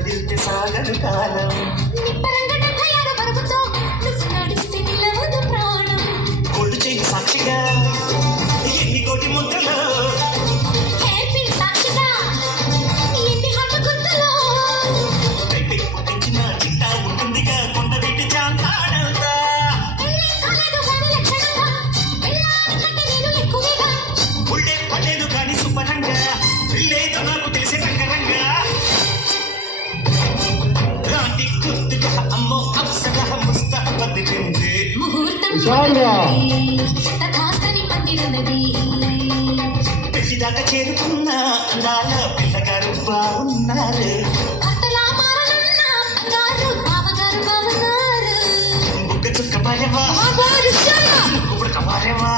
వదిలితే సాగదు కాలం కొళ్ళు చేయి సాక్షిగా ఎన్ని కోటి ముద్రలో పుట్టించిన చింత ఉంటుందిగా కొండ పెట్టి చాంతాడంతా ఉళ్ళే పడేదు కానీ శుభ్రంగా లేదో నాకు తెలిసే రంగరంగా రాంటి గుర్తుగా అమ్మో అప్సగా ముస్తా బదిలింది పెళ్లిదాకా చేరుకున్న అందాల పిల్లగారు బాగున్నారు బుగ్గ చుక్క పారేవా ఇప్పుడు కమారేవా